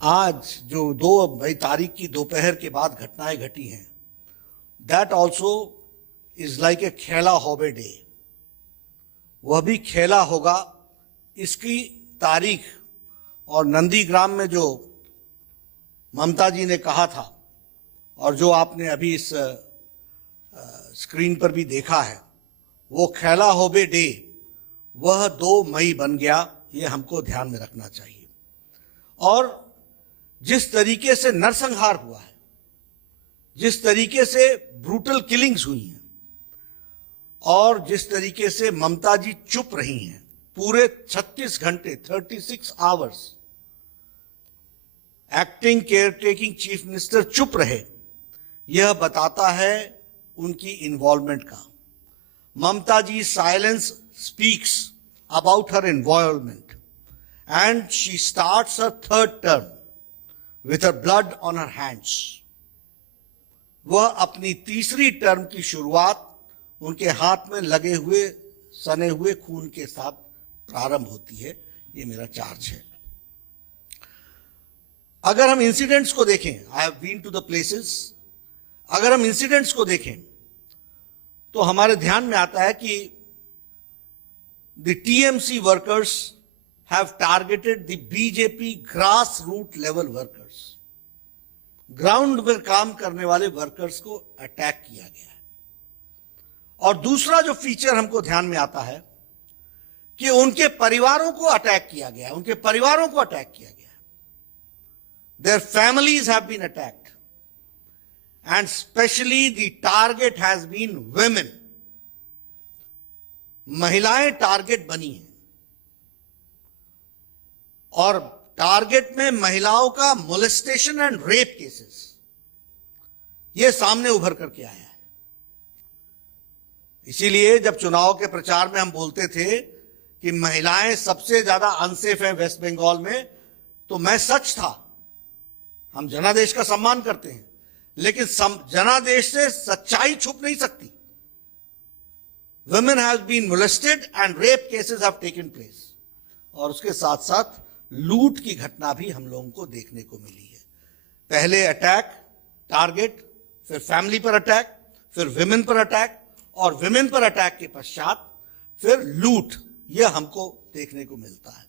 आज जो 2 तारीख की दोपहर के बाद घटनाएं घटी हैं, that also is like a खेला होबे डे। वह भी खेला होगा। इसकी तारीख और नंदीग्राम में जो ममता जी ने कहा था और जो आपने अभी इस स्क्रीन पर भी देखा है, वो खेला होबे डे वह 2 मई बन गया। ये हमको ध्यान में रखना चाहिए। और जिस तरीके से नरसंहार हुआ है, जिस तरीके से ब्रूटल किलिंग्स हुई हैं और जिस तरीके से ममता जी चुप रही हैं, पूरे 36 घंटे 36 hours acting care taking chief minister चुप रहे, यह बताता है उनकी इन्वॉल्वमेंट का। Mamata ji silence speaks about her involvement and she starts her 3rd term with her blood on her hands। वह अपनी 3री टर्म की शुरुआत उनके हाथ में लगे हुए सने हुए खून के साथ प्रारंभ होती है। ये मेरा चार्ज है। अगर हम इंसिडेंट्स को देखें, I have been to the places, अगर हम इंसिडेंट्स को देखें तो हमारे ध्यान में आता है कि the TMC workers have targeted the BJP grassroots level workers। Ground पर काम करने वाले वर्कर्स को अटैक किया गया है। और दूसरा जो फीचर हमको ध्यान में आता है कि उनके परिवारों को अटैक किया गया है, उनके परिवारों को अटैक किया गया है। Their families have been attacked and especially the target has been women। महिलाएं टारगेट बनी हैं और टारगेट में महिलाओं का मोलेस्टेशन एंड रेप केसेस ये सामने उभर करके आया है। इसीलिए जब चुनाव के प्रचार में हम बोलते थे कि महिलाएं सबसे ज्यादा अनसेफ हैं वेस्ट बंगाल में, तो मैं सच था। हम जनादेश का सम्मान करते हैं, लेकिन जनादेश से सच्चाई छुप नहीं सकती। women have been molested and rape cases have taken place। और उसके साथ साथ लूट की घटना भी हम लोगों को देखने को मिली है। पहले अटैक टारगेट, फिर फैमिली पर अटैक, फिर विमेन पर अटैक और विमेन पर अटैक के पश्चात फिर लूट, यह हमको देखने को मिलता है।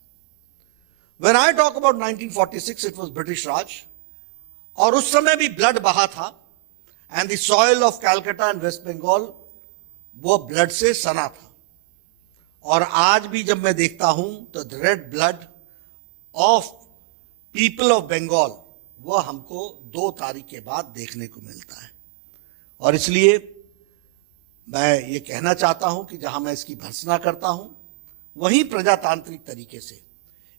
When I talk about 1946, it was British Raj और उस समय भी ब्लड बहा था and the soil of Calcutta and West Bengal वो ब्लड से सना था। और आज भी जब मैं देखता हूं तो the red blood of people of Bengal वह हमको 2 तारीख के बाद देखने को मिलता है। और इसलिए मैं ये कहना चाहता हूं कि जहां मैं इसकी भर्त्सना करता हूं, वहीं प्रजातांत्रिक तरीके से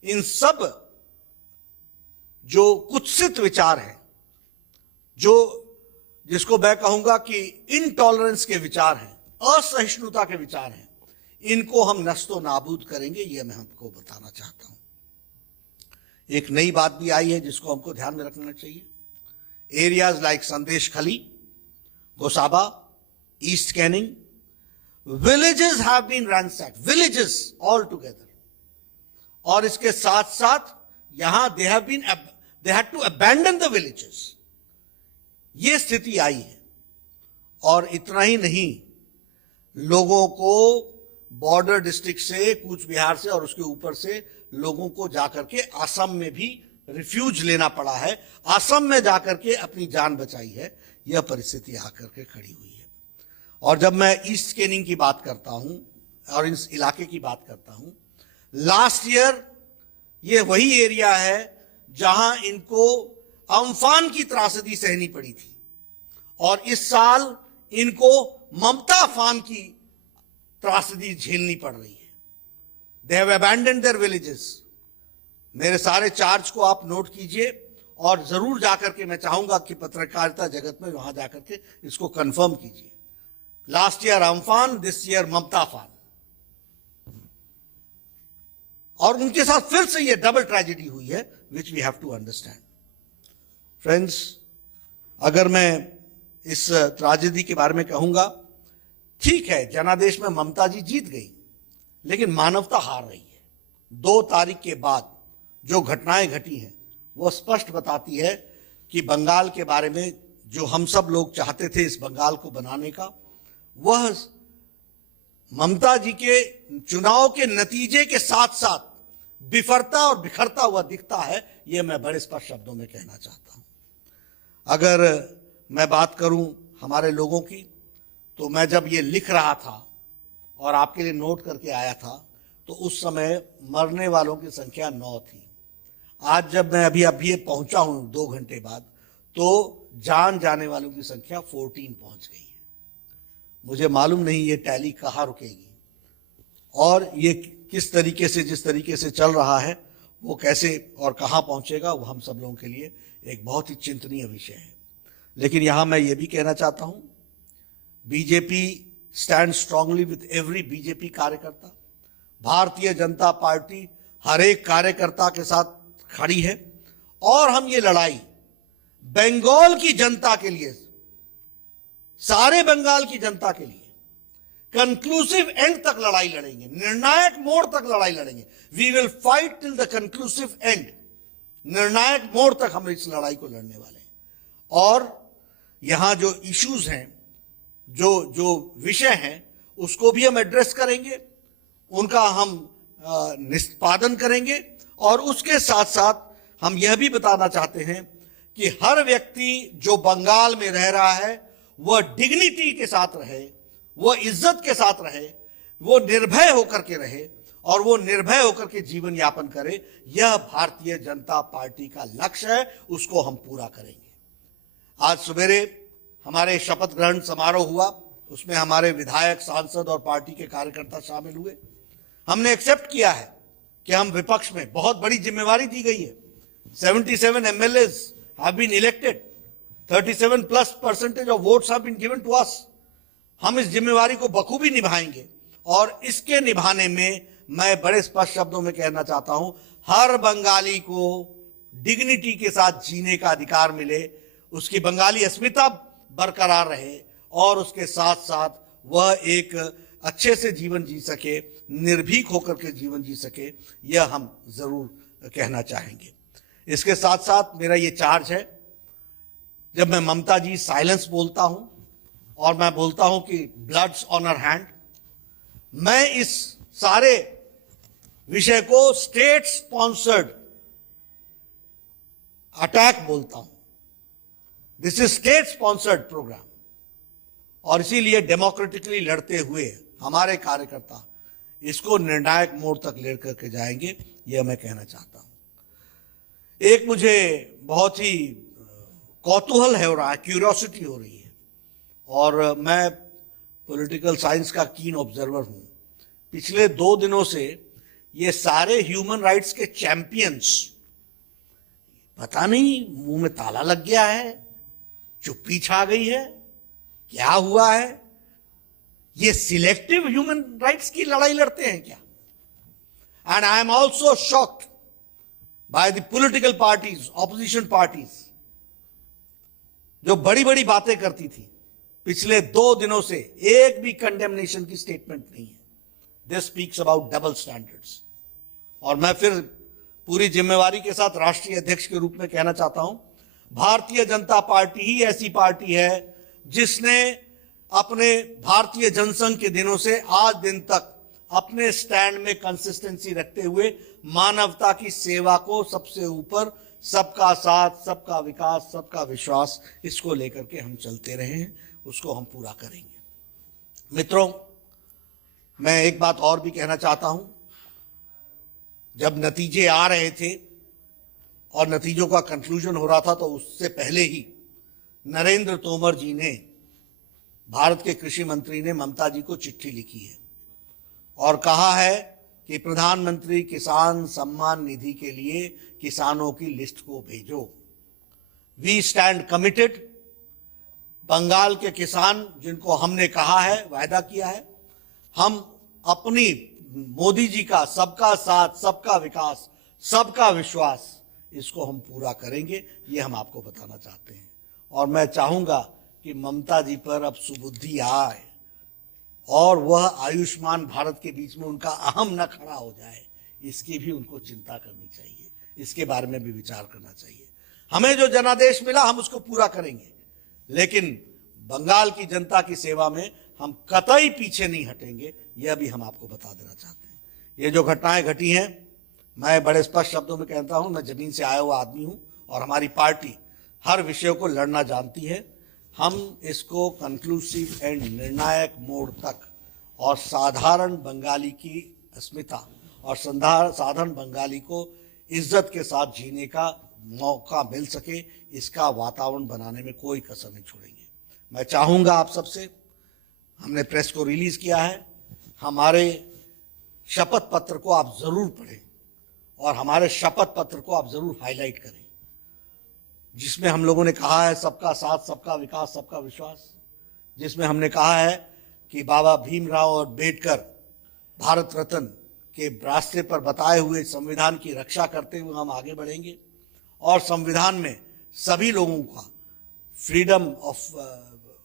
इन सब जो कुत्सित विचार हैं, जो जिसको मैं कहूंगा कि इनटॉलरेंस के विचार हैं, असहिष्णुता के विचार हैं, इनको हम नस्तो नाबूद करेंगे। यह मैं हमको बताना चाहता हूं। एक नई बात भी आई है जिसको हमको ध्यान में रखना चाहिए। Areas like Sandeshkhali, Gosaba, east Canning, villages have been ransacked, villages all together. और इसके साथ साथ यहां they had to abandon the villages. ये स्थिति आई है। और इतना ही नहीं, लोगों को बॉर्डर डिस्ट्रिक्ट से, कूच बिहार से और उसके ऊपर से लोगों को जाकर के असम में भी रिफ्यूज लेना पड़ा है, असम में जाकर के अपनी जान बचाई है। यह परिस्थिति आकर के खड़ी हुई है। और जब मैं ईस्ट कैनिंग की बात करता हूं और इस इलाके की बात करता हूं, लास्ट ईयर ये वही एरिया है जहां इनको अम्फान की त्रासदी सहनी पड़ी थी और इस साल इनको ममता फान की त्रासदी झेलनी पड़ रही है। They have abandoned their villages। मेरे सारे चार्ज को आप नोट कीजिए और जरूर जाकर के मैं चाहूंगा कि पत्रकारिता जगत में वहां जाकर के इसको कंफर्म कीजिए। Last year Amphan, this year Mamata फान। और उनके साथ फिर से ये डबल ट्रेजेडी हुई है, which we have to understand. Friends, अगर मैं इस ट्रेजेडी के बारे में कहूंगा, ठीक है, जनादेश में ममता जी जीत गई, लेकिन मानवता हार रही है। 2 तारीख के बाद जो घटनाएं घटी हैं वो स्पष्ट बताती है कि बंगाल के बारे में जो हम सब लोग चाहते थे इस बंगाल को बनाने का, वह ममता जी के चुनाव के नतीजे के साथ साथ बिफरता और बिखरता हुआ दिखता है। यह मैं बड़े स्पष्ट शब्दों में कहना चाहता हूं। अगर मैं बात करूं हमारे लोगों की, तो मैं जब ये लिख रहा था और आपके लिए नोट करके आया था, तो उस समय मरने वालों की संख्या 9 थी। आज जब मैं अभी पहुंचा हूं 2 घंटे बाद, तो जान जाने वालों की संख्या 14 पहुंच गई है। मुझे मालूम नहीं ये टैली कहाँ रुकेगी और ये किस तरीके से, जिस तरीके से चल रहा है, वो कैसे और कहाँ पहुंचेगा, वो हम सब लोगों के लिए एक बहुत ही चिंतनीय विषय है। लेकिन यहां मैं ये भी कहना चाहता हूं, BJP stand strongly with every BJP कार्यकर्ता। भारतीय जनता पार्टी हर एक कार्यकर्ता के साथ खड़ी है और हम ये लड़ाई बंगाल की जनता के लिए, सारे बंगाल की जनता के लिए कंक्लूसिव एंड तक लड़ाई लड़ेंगे, निर्णायक मोड़ तक लड़ाई लड़ेंगे। We will fight till the conclusive end. निर्णायक मोड़ तक हम इस लड़ाई को लड़ने वाले हैं। और यहां जो इश्यूज हैं, जो विषय हैं, उसको भी हम एड्रेस करेंगे, उनका हम निष्पादन करेंगे। और उसके साथ साथ हम यह भी बताना चाहते हैं कि हर व्यक्ति जो बंगाल में रह रहा है वह डिग्निटी के साथ रहे, वह इज्जत के साथ रहे, वो निर्भय होकर के रहे और वो निर्भय होकर के जीवन यापन करे। यह भारतीय जनता पार्टी का लक्ष्य है, उसको हम पूरा करेंगे। आज सवेरे हमारे शपथ ग्रहण समारोह हुआ, उसमें हमारे विधायक, सांसद और पार्टी के कार्यकर्ता शामिल हुए। हमने एक्सेप्ट किया है कि हम विपक्ष में, बहुत बड़ी जिम्मेवारी दी गई है। 77 MLAs have been elected, 37+% of votes have been given to us। हम इस जिम्मेवारी को बखूबी निभाएंगे और इसके निभाने में मैं बड़े स्पष्ट शब्दों में कहना चाहता हूं, हर बंगाली को डिग्निटी के साथ जीने का अधिकार मिले, उसकी बंगाली अस्मिता बरकरार रहे और उसके साथ साथ वह एक अच्छे से जीवन जी सके, निर्भीक होकर के जीवन जी सके। यह हम जरूर कहना चाहेंगे। इसके साथ साथ मेरा ये चार्ज है, जब मैं ममता जी साइलेंस बोलता हूं और मैं बोलता हूं कि ब्लड्स ऑन हर हैंड, मैं इस सारे विषय को स्टेट स्पॉन्सर्ड अटैक बोलता हूं। This is state sponsored program और इसीलिए डेमोक्रेटिकली लड़ते हुए हमारे कार्यकर्ता इसको निर्णायक मोड़ तक लेकर के जाएंगे, यह मैं कहना चाहता हूं। एक मुझे बहुत ही कौतूहल हो रहा है, क्यूरियोसिटी हो रही है, और मैं पॉलिटिकल साइंस का कीन ऑब्जर्वर हूं। पिछले 2 दिनों से ये सारे ह्यूमन राइट्स के चैंपियंस, पता नहीं मुंह में ताला लग गया है, चुप्पी छा गई है, क्या हुआ है, ये सिलेक्टिव ह्यूमन राइट्स की लड़ाई लड़ते हैं क्या? And I am also shocked by the political parties, opposition parties, जो बड़ी बड़ी बातें करती थी। पिछले 2 दिनों से एक भी कंडेमनेशन की स्टेटमेंट नहीं है। This speaks about double standards. और मैं फिर पूरी जिम्मेवारी के साथ राष्ट्रीय अध्यक्ष के रूप में कहना चाहता हूं, भारतीय जनता पार्टी ही ऐसी पार्टी है जिसने अपने भारतीय जनसंघ के दिनों से आज दिन तक अपने स्टैंड में कंसिस्टेंसी रखते हुए मानवता की सेवा को सबसे ऊपर, सबका साथ, सबका विकास, सबका विश्वास, इसको लेकर के हम चलते रहे हैं, उसको हम पूरा करेंगे। मित्रों, मैं एक बात और भी कहना चाहता हूं। जब नतीजे आ रहे थे और नतीजों का कंक्लूजन हो रहा था, तो उससे पहले ही नरेंद्र तोमर जी ने, भारत के कृषि मंत्री ने, ममता जी को चिट्ठी लिखी है और कहा है कि प्रधानमंत्री किसान सम्मान निधि के लिए किसानों की लिस्ट को भेजो। We stand committed. बंगाल के किसान, जिनको हमने कहा है, वायदा किया है, हम अपनी मोदी जी का सबका साथ, सबका विकास, सबका विश्वास, इसको हम पूरा करेंगे, ये हम आपको बताना चाहते हैं। और मैं चाहूंगा कि ममता जी पर अब सुबुद्धि आए और वह आयुष्मान भारत के बीच में उनका अहम न खड़ा हो जाए, इसकी भी उनको चिंता करनी चाहिए। इसके बारे में भी विचार करना चाहिए। हमें जो जनादेश मिला हम उसको पूरा करेंगे, लेकिन बंगाल की जनता की सेवा में हम कतई पीछे नहीं हटेंगे, यह भी हम आपको बता देना चाहते हैं। ये जो घटनाएं घटी हैं, मैं बड़े स्पष्ट शब्दों में कहता हूं, मैं जमीन से आया हुआ आदमी हूं और हमारी पार्टी हर विषय को लड़ना जानती है। हम इसको कंक्लूसिव एंड निर्णायक मोड़ तक और साधारण बंगाली की अस्मिता और साधारण बंगाली को इज्जत के साथ जीने का मौका मिल सके, इसका वातावरण बनाने में कोई कसर नहीं छोड़ेंगे। मैं चाहूंगा आप सबसे, हमने प्रेस को रिलीज किया है, हमारे शपथ पत्र को आप जरूर पढ़ें और हमारे शपथ पत्र को आप जरूर हाईलाइट करें, जिसमें हम लोगों ने कहा है सबका साथ, सबका विकास, सबका विश्वास, जिसमें हमने कहा है कि बाबा भीमराव अम्बेडकर भारत रत्न के रास्ते पर बताए हुए संविधान की रक्षा करते हुए हम आगे बढ़ेंगे और संविधान में सभी लोगों का freedom of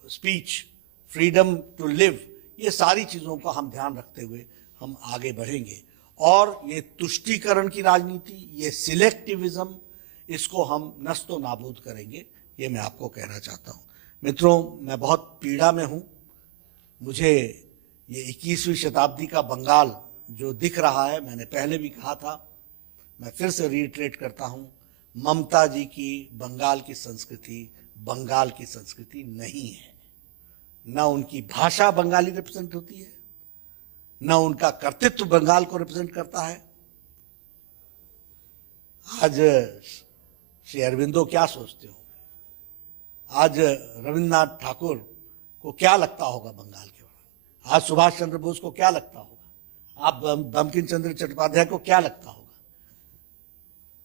speech, freedom to live, ये सारी चीजों का हम ध्यान रखते हुए हम आगे बढ़ेंगे। और ये तुष्टीकरण की राजनीति, ये सिलेक्टिविज्म, इसको हम नस्तो नाबूद करेंगे, ये मैं आपको कहना चाहता हूं। मित्रों, मैं बहुत पीड़ा में हूं। मुझे ये 21वीं शताब्दी का बंगाल जो दिख रहा है, मैंने पहले भी कहा था, मैं फिर से रीइटरेट करता हूं, ममता जी की बंगाल की संस्कृति बंगाल की संस्कृति नहीं है। न उनकी भाषा बंगाली रिप्रेजेंट होती है, न उनका कर्तृत्व बंगाल को रिप्रेजेंट करता है। आज श्री अरविंदो क्या सोचते होंगे, आज रविन्द्रनाथ ठाकुर को क्या लगता होगा बंगाल के बारे में, आज सुभाष चंद्र बोस को क्या लगता होगा, आप बंकिम चंद्र चट्टोपाध्याय को क्या लगता होगा।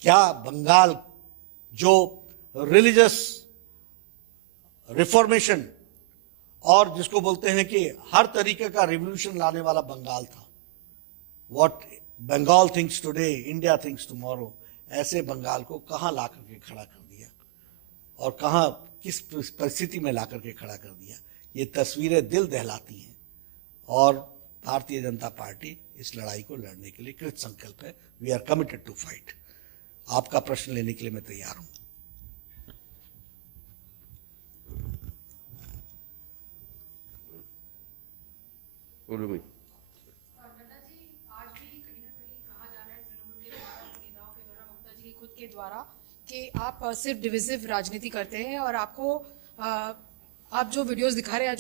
क्या बंगाल जो रिलीजियस रिफॉर्मेशन और जिसको बोलते हैं कि हर तरीके का रिवॉल्यूशन लाने वाला बंगाल था, what Bengal thinks today India thinks tomorrow, ऐसे बंगाल को कहां ला करके खड़ा कर दिया और कहां किस परिस्थिति में ला करके खड़ा कर दिया। ये तस्वीरें दिल दहलाती हैं और भारतीय जनता पार्टी इस लड़ाई को लड़ने के लिए कृत संकल्प है। We are committed to fight. आपका प्रश्न लेने के लिए मैं तैयार हूं। के द्वारा कि आप सिर्फ डिविजिव राजनीति करते हैं और आपको आप जो वीडियोस दिखा रहे हैं,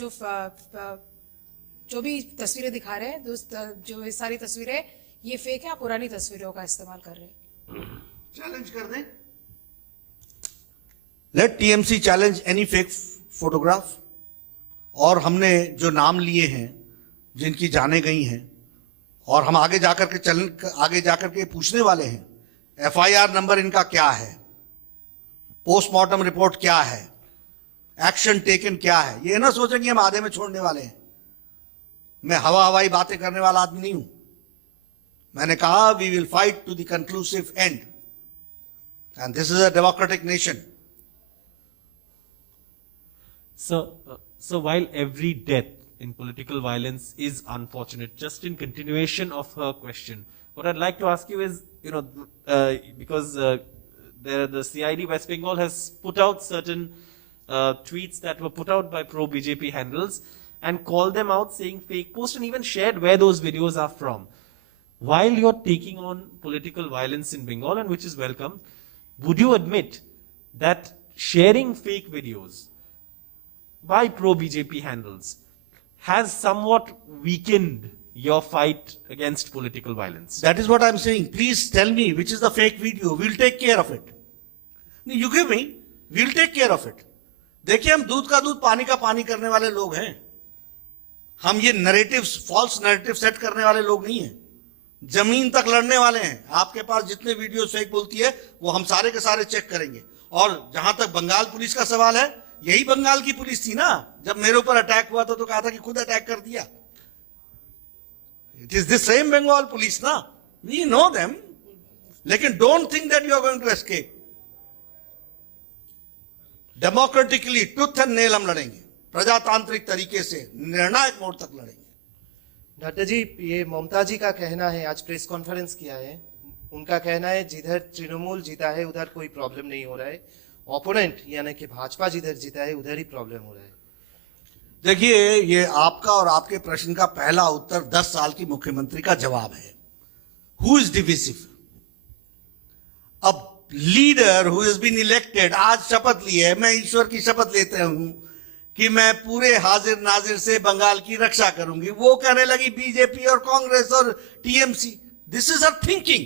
जो भी तस्वीरें दिखा रहे हैं, जो ये सारी तस्वीरें ये फेक है, आप पुरानी तस्वीरों का इस्तेमाल कर रहे हैं। चैलेंज कर दें, let TMC challenge any fake photograph. और हमने जो नाम लिए हैं, जिनकी जाने गई हैं, और हम आगे जाकर के पूछने वाले हैं, एफआईआर नंबर इनका क्या है, पोस्टमार्टम रिपोर्ट क्या है, एक्शन टेकन क्या है। ये ना सोचेंगे हम आधे में छोड़ने वाले हैं। मैं हवाई बातें करने वाला आदमी नहीं हूं। मैंने कहा we will fight to the conclusive end and this is a democratic nation. So while every death in political violence is unfortunate, just in continuation of her question, what I'd like to ask you is, because the CID West Bengal has put out certain tweets that were put out by pro-BJP handles and called them out saying fake posts and even shared where those videos are from. While you're taking on political violence in Bengal, and which is welcome, would you admit that sharing fake videos by pro-BJP handles has somewhat weakened your fight against political violence? That is what I'm saying. Please tell me which is the fake video. We'll take care of it. You give me, we'll take care of it. देखिए, हम दूध का दूध पानी का पानी करने वाले लोग हैं। हम ये नैरेटिव्स, फॉल्स नैरेटिव सेट करने वाले लोग नहीं हैं। जमीन तक लड़ने वाले हैं। आपके पास जितने वीडियो फेक बोलती है वो हम सारे के सारे चेक करेंगे। और जहां तक बंगाल पुलिस का सवाल है, यही बंगाल की पुलिस थी ना, जब मेरे ऊपर अटैक हुआ था तो कहा था कि खुद अटैक कर दिया। It is the same Bengal police ना, वी नो देम। लेकिन don't think that you are going to escape. Democratically tooth and nail हम लड़ेंगे, प्रजातांत्रिक तरीके से निर्णायक मोड़ तक लड़ेंगे। नड्डा जी, ये ममता जी का कहना है, आज प्रेस कॉन्फ्रेंस किया है, उनका कहना है जिधर तृणमूल जीता है उधर कोई प्रॉब्लम नहीं हो रहा है, ओपोनेंट यानी कि भाजपा जिधर जीता है उधर ही प्रॉब्लम हो रहा है। देखिए, ये आपका और आपके प्रश्न का पहला उत्तर 10 साल की मुख्यमंत्री का जवाब है। Who is divisive? अब leader who is been elected, आज शपथ ली है, मैं ईश्वर की शपथ लेते हूं कि मैं पूरे हाजिर नाजिर से बंगाल की रक्षा करूंगी, वो कहने लगी बीजेपी और कांग्रेस और TMC. This is a thinking.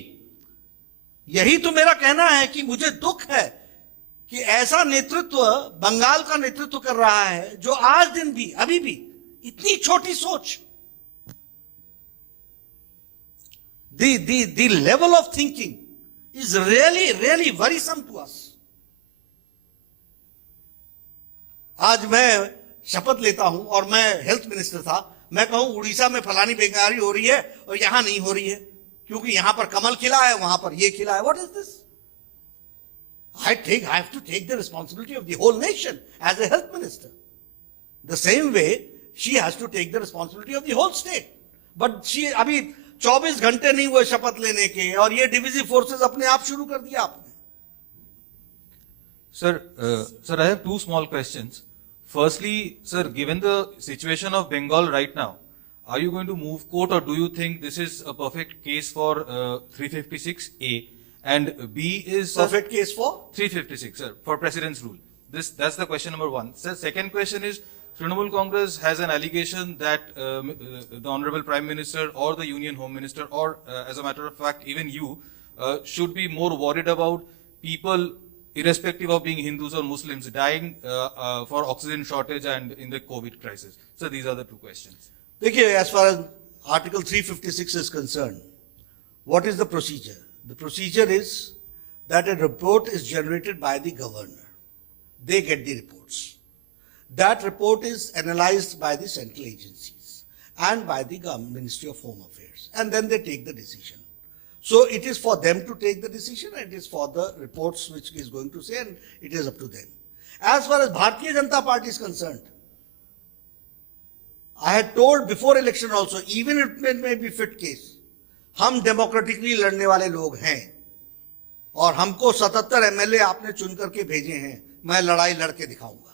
यही तो मेरा कहना है कि मुझे दुख है कि ऐसा नेतृत्व बंगाल का नेतृत्व कर रहा है जो आज दिन भी, अभी भी इतनी छोटी सोच, the level of thinking is really worrisome to us. आज मैं शपथ लेता हूं और मैं हेल्थ मिनिस्टर था, मैं कहूं उड़ीसा में फलानी बीमारी हो रही है और यहां नहीं हो रही है क्योंकि यहां पर कमल खिला है, वहां पर ये खिला है। What is this? I have to take the responsibility of the whole nation as a health minister. The same way she has to take the responsibility of the whole state. But she अभी 24 घंटे नहीं हुए शपथ लेने के और ये divisive forces अपने आप शुरू कर दिया आपने। Sir, I have two small questions. Firstly, sir, given the situation of Bengal right now, are you going to move court or do you think this is a perfect case for 356A? And B is Perfect case for? 356, sir, for President's rule. That's the question number one. Sir, second question is, Trinamool Congress has an allegation that the Honorable Prime Minister or the Union Home Minister or as a matter of fact, even you, should be more worried about people, irrespective of being Hindus or Muslims, dying for oxygen shortage and in the COVID crisis. So these are the two questions. देखिए, as far as Article 356 is concerned, what is the procedure? The procedure is that a report is generated by the governor. They get the reports. That report is analyzed by the central agencies and by the Ministry of Home Affairs. And then they take the decision. So it is for them to take the decision, and it is for the reports which is going to say, and it is up to them. As far as Bharatiya Janata Party is concerned, I had told before election also, even if it may be fit case, हम democratically लड़ने वाले लोग हैं और हमको 77 MLA आपने चुन करके भेजे हैं, मैं लड़ाई लड़के दिखाऊंगा।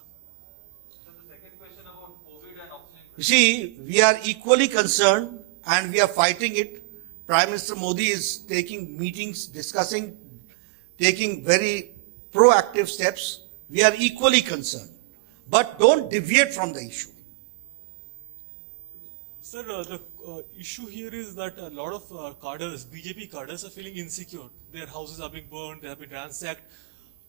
You see, we are equally concerned and we are fighting it. Prime Minister Modi is taking meetings, discussing, taking very proactive steps. We are equally concerned. But don't deviate from the issue. Sir, the issue here is that a lot of cadres, BJP cadres, are feeling insecure. Their houses are being burned, they have been ransacked.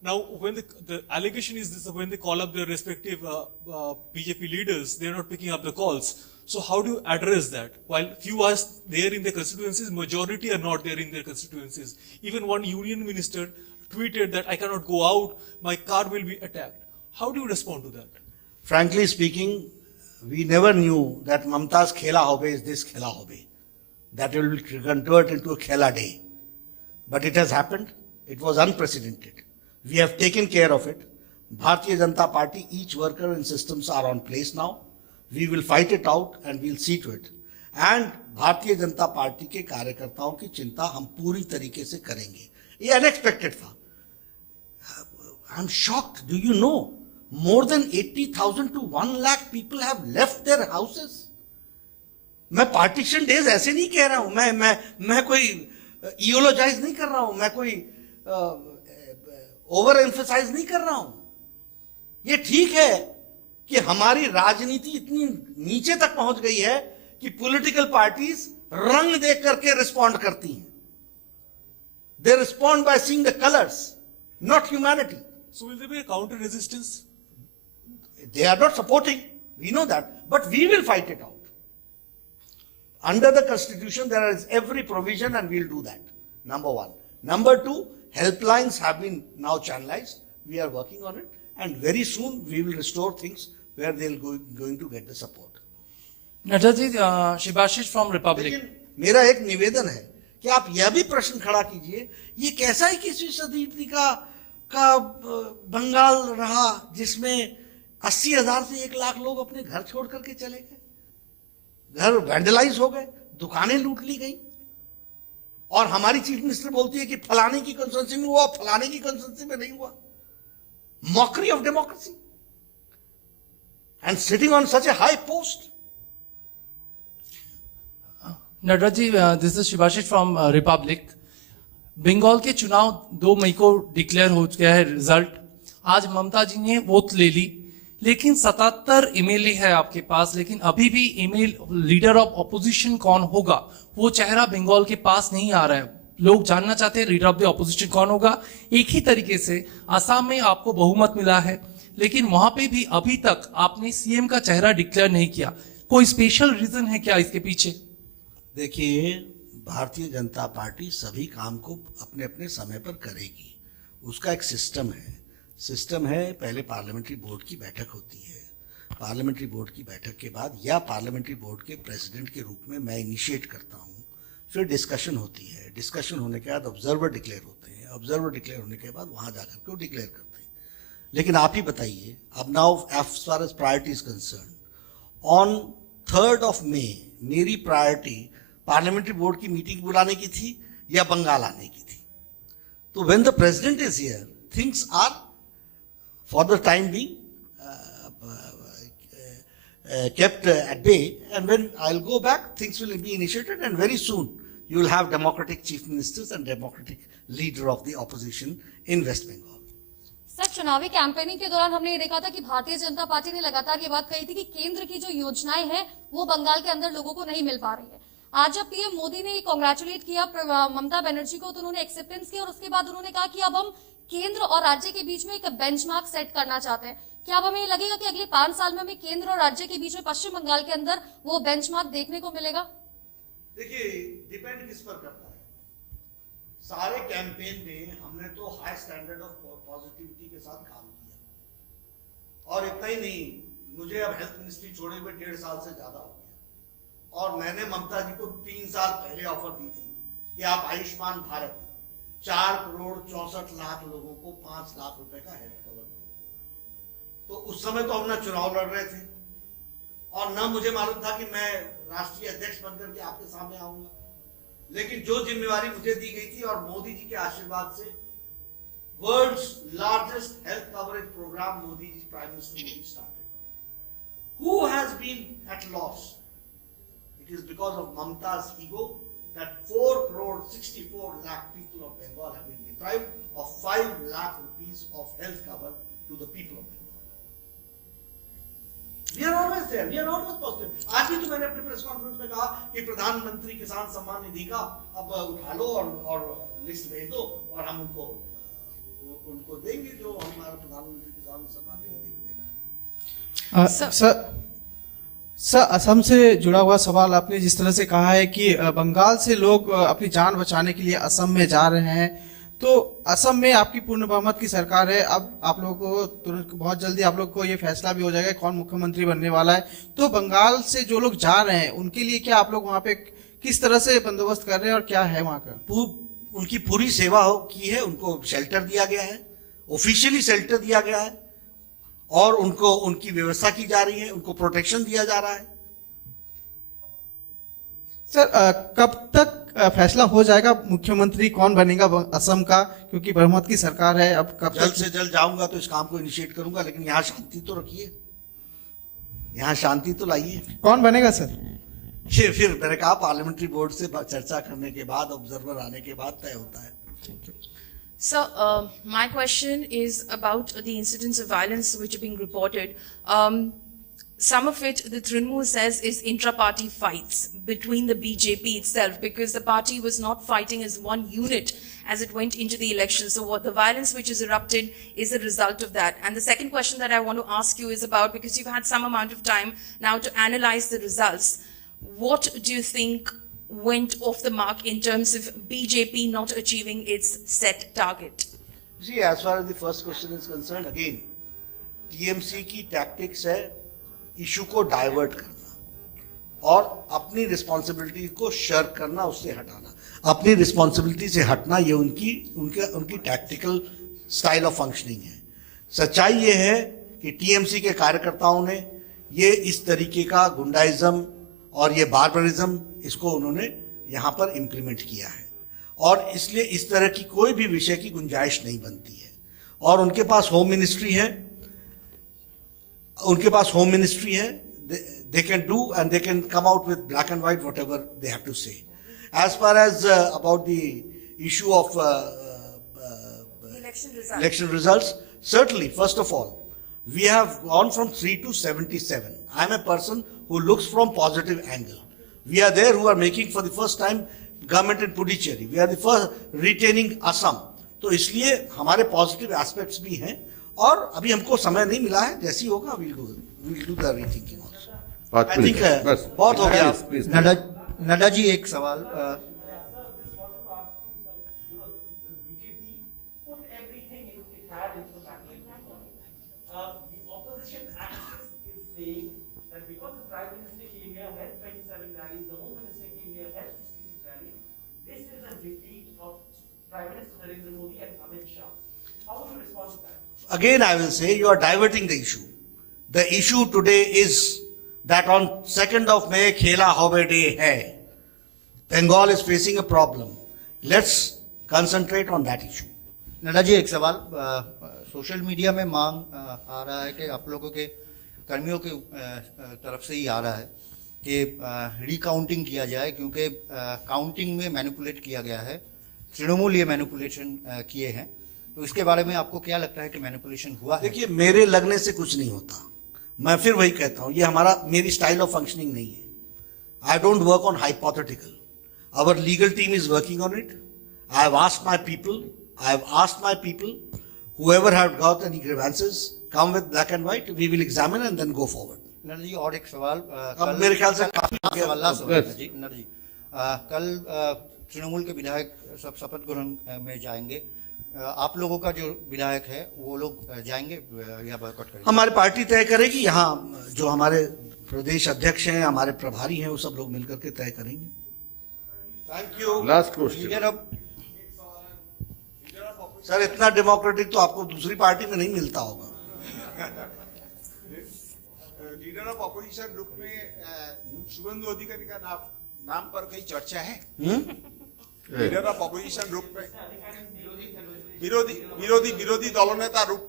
Now, when the allegation is this, when they call up their respective BJP leaders, they are not picking up the calls. So how do you address that? While few are there in their constituencies, majority are not there in their constituencies. Even one union minister tweeted that I cannot go out, my car will be attacked. How do you respond to that? Frankly speaking, we never knew that Mamta's Khela Hobe is this Khela Hobe. That will convert into a Khela Day. But it has happened. It was unprecedented. We have taken care of it. Bharatiya Janata Party, each worker and systems are on place now. We will fight it out and we'll see to it. And Bharatiya Janata Party के कार्यकर्ताओं की चिंता हम पूरी तरीके से करेंगे. ये unexpected था. I'm shocked. Do you know? More than 80,000 to 1 lakh people have left their houses. मैं partition days ऐसे नहीं कह रहा हूं. मैं कोई ईओलोजाइज नहीं कर रहा हूं. मैं कोई ओवर एम्फसाइज नहीं कर रहा हूं. ये ठीक है कि हमारी राजनीति इतनी नीचे तक पहुंच गई है कि पॉलिटिकल पार्टीज रंग देख करके रिस्पॉन्ड करती हैं. They respond by seeing the colours, not humanity. So will there be a counter resistance? They are not supporting. We know that. But we will fight it out. Under the Constitution, there is every provision and we'll do that. Number one. Number two, helplines have been now channelized. We are working on it. And very soon, we will restore things where they'll going to get the support. Nadda ji, Shibashish from Republic. लेकिन मेरा एक निवेदन है कि आप यह भी प्रश्न खड़ा कीजिए, ये कैसा 21वीं सदी का बंगाल रहा जिसमें 80,000 से 1 लाख लोग अपने घर छोड़ करके चले गए, घर वैंडलाइज हो गए, दुकानें लूट ली गई, और हमारी चीफ मिनिस्टर बोलती है कि फलाने की कंस्टिट्यूंसी में हुआ, फलाने की कंस्टिट्यूंसी में नहीं हुआ. Mockery of democracy. And sitting on such a high post. Nadda ji, this is Shivashish from Republic. Bengal के चुनाव 2 मई को डिक्लेयर हो गया है रिजल्ट. आज ममता जी ने वोट ले ली, लेकिन 77 एमएलए है आपके पास, लेकिन अभी भी ईमेल लीडर ऑफ ऑपोजिशन कौन होगा वो चेहरा बंगाल के पास नहीं आ रहा है. लोग जानना चाहते हैं लीडर ऑफ द ऑपोजिशन कौन होगा. एक ही तरीके से आसाम में आपको बहुमत मिला है, लेकिन वहां पे भी अभी तक आपने सीएम का चेहरा डिक्लेयर नहीं किया. कोई स्पेशल रीजन है क्या इसके पीछे? देखिए, भारतीय जनता पार्टी सभी काम को अपने अपने समय पर करेगी. उसका एक सिस्टम है. पहले पार्लियामेंट्री बोर्ड की बैठक होती है. पार्लियामेंट्री बोर्ड की बैठक के बाद या पार्लियामेंट्री बोर्ड के प्रेसिडेंट के रूप में मैं इनिशिएट करता हूँ. फिर डिस्कशन होती है. डिस्कशन होने के बाद ऑब्जर्वर डिक्लेयर होते हैं. ऑब्जर्वर डिक्लेयर होने के बाद वहां जाकर के वो डिक्लेयर करते हैं. लेकिन आप ही बताइए, अब now as far as priority is concern, on 3rd of May मेरी प्रायोरिटी पार्लियामेंट्री बोर्ड की मीटिंग बुलाने की थी या बंगाल आने की थी. तो when the president is here, things are for the time being kept at bay, and when I'll go back, things will be initiated, and very soon you will have democratic chief ministers and democratic leader of the opposition in West Bengal. Sir, चुनावी campaigning के दौरान हमने ये देखा था कि Bharatiya Janata party ने लगातार ये बात कही थी कि केंद्र की जो योजनाएं हैं वो बंगाल के अंदर लोगों को नहीं मिल पा रही है. आज जब पीएम मोदी ने कांग्रेचुलेट किया ममता बनर्जी को, तो उन्होंने एक्सेप्टेंस किया और उसके बाद उन्होंने कहा कि अब हम केंद्र और राज्य के बीच में एक बेंचमार्क सेट करना चाहते हैं. क्या अब हमें ये लगेगा कि अगले 5 साल में हमें केंद्र और राज्य के बीच में पश्चिम बंगाल के अंदर वो बेंचमार्क देखने को मिलेगा? देखिए, डिपेंड किस पर करता है. सारे कैंपेन में हमने तो हाई स्टैंडर्ड ऑफ पॉजिटिविटी के साथ काम किया. और इतना ही नहीं, मुझे अब हेल्थ मिनिस्ट्री छोड़े हुए 1.5 साल से ज्यादा हो गया. और मैंने ममता जी को 3 साल पहले ऑफर दी थी कि आप आयुष्मान भारत 4,64,00,000 लोगों को 5 लाख रुपए का हेल्थ कवर दो. तो उस समय तो हम ना चुनाव लड़ रहे थे और ना मुझे मालूम था कि मैं राष्ट्रीय अध्यक्ष बनकर के आपके सामने आऊंगा. लेकिन जो जिम्मेवारी मुझे दी गई थी और मोदी जी के आशीर्वाद से world's largest health coverage programme Modi ji, prime minister Modi started. Who has been at loss? It is because of Mamata's ego that 4,64,00,000 people of Bengal have been deprived of 5 lakh rupees of health cover to the people of Bengal. We are always there. We are always positive. आज भी तो मैंने अपने press conference में कहा कि प्रधानमंत्री किसान सम्मान निधि का अब उठा लो और लिस्ट भेज दो और हम उनको देंगे जो हमारा प्रधानमंत्री किसान सम्मान निधि को देना है. सर, असम से जुड़ा हुआ सवाल आपने जिस तरह से कहा है कि बंगाल से लोग अपनी जान बचाने के लिए असम में जा रहे हैं, तो असम में आपकी पूर्ण बहुमत की सरकार है. अब आप लोगों को तुरंत बहुत जल्दी आप लोग को ये फैसला भी हो जाएगा कौन मुख्यमंत्री बनने वाला है. तो बंगाल से जो लोग जा रहे हैं उनके लिए क्या आप लोग वहाँ पे किस तरह से बंदोबस्त कर रहे हैं और क्या है वहाँ का? उनकी पूरी सेवा की है. उनको शेल्टर दिया गया है, ऑफिशियली शेल्टर दिया गया है और उनको उनकी व्यवस्था की जा रही है, उनको प्रोटेक्शन दिया जा रहा है. सर, कब तक फैसला हो जाएगा मुख्यमंत्री कौन बनेगा असम का, क्योंकि बहुमत की सरकार है? अब कब जल्द से जल्द जाऊंगा तो इस काम को इनिशिएट करूंगा, लेकिन यहाँ शांति तो रखिए, यहाँ शांति तो लाइए. कौन बनेगा सर? फिर मैंने कहा पार्लियामेंट्री बोर्ड से चर्चा करने के बाद, ऑब्जर्वर आने के बाद तय होता है. So, my question is about the incidents of violence which are being reported. Some of it, the Trinamool says, is intra-party fights between the BJP itself, because the party was not fighting as one unit as it went into the election. So what the violence which is erupted is a result of that. And the second question that I want to ask you is about, because you've had some amount of time now to analyze the results, what do you think went off the mark in terms of BJP not achieving its set target? See, as far as the first question is concerned, again, TMC की tactics है issue को divert करना और अपनी responsibility को shark करना, उससे हटाना. अपनी रिस्पॉन्सिबिलिटी से हटना ये उनकी टैक्टिकल स्टाइल ऑफ फंक्शनिंग है. सच्चाई ये है कि टीएमसी के कार्यकर्ताओं ने ये इस तरीके का गुंडाइज्म और ये बार्बरिज्म इसको उन्होंने यहाँ पर इम्प्लीमेंट किया है और इसलिए इस तरह की कोई भी विषय की गुंजाइश नहीं बनती है। और उनके पास होम मिनिस्ट्री है, they can do and they can come out with black and white whatever they have to say. As far as about the issue of election results, certainly, first of all, we have gone from 3 to 77. I am a person who looks from positive angle. We are there who are making for the first time government in Puducherry. We are the first retaining Assam. तो इसलिए हमारे positive aspects भी हैं और अभी हमको समय नहीं मिला है, जैसी होगा we'll do the rethinking also. I think बहुत हो गया। नड्डा जी एक सवाल, Again, I will say you are diverting the issue. The issue today is that on 2nd of May, Khela Hobe Day hai. Bengal is facing a problem. Let's concentrate on that issue. Nadda ji एक सवाल, social media में मांग आ रहा है कि आप लोगों के कर्मियों के तरफ से ही आ रहा है कि रिकाउंटिंग किया जाए, क्योंकि काउंटिंग में मैनिपुलेट किया गया है, तृणमूल ये मैनिपुलेशन किए हैं, तो इसके बारे में आपको क्या लगता है कि मैनिपुलेशन हुआ है? देखिए, मेरे लगने से कुछ नहीं होता। मैं फिर वही कहता हूं, ये मेरी स्टाइल ऑफ फंक्शनिंग नहीं है। I don't work on hypothetical. Our legal team is working on it. I have asked my people whoever have got any grievances come with black and white, we will examine and then go forward. Nadda ji और एक सवाल, अब मेरे ख्याल से काफी नड्डा जी, कल तृणमूल के विधायक सब शपथ ग्रहण में जाएंगे, आप लोगों का जो विधायक है वो लोग जाएंगे या बॉयकॉट करेंगे? हमारी पार्टी तय करेगी। यहाँ जो हमारे प्रदेश अध्यक्ष हैं, हमारे प्रभारी हैं, वो सब लोग मिलकर के तय करेंगे। Thank you. Last question sir, इतना डेमोक्रेटिक तो आपको दूसरी पार्टी में नहीं मिलता होगा। लीडर ऑफ अपोजिशन ग्रुप में शुभेंदु अधिकारी का नाम पर कई चर्चा है। लीडर ऑफ अपोजिशन ग्रुप में विरोधी दलों नेता रूप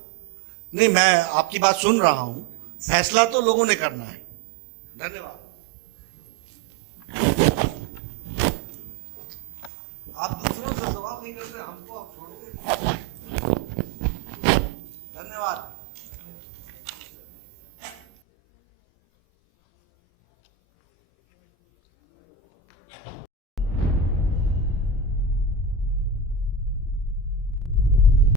नहीं, मैं आपकी बात सुन रहा हूं, फैसला तो लोगों ने करना है। धन्यवाद। आप दूसरों से सवाल नहीं करते, हमको आप छोड़ोगे।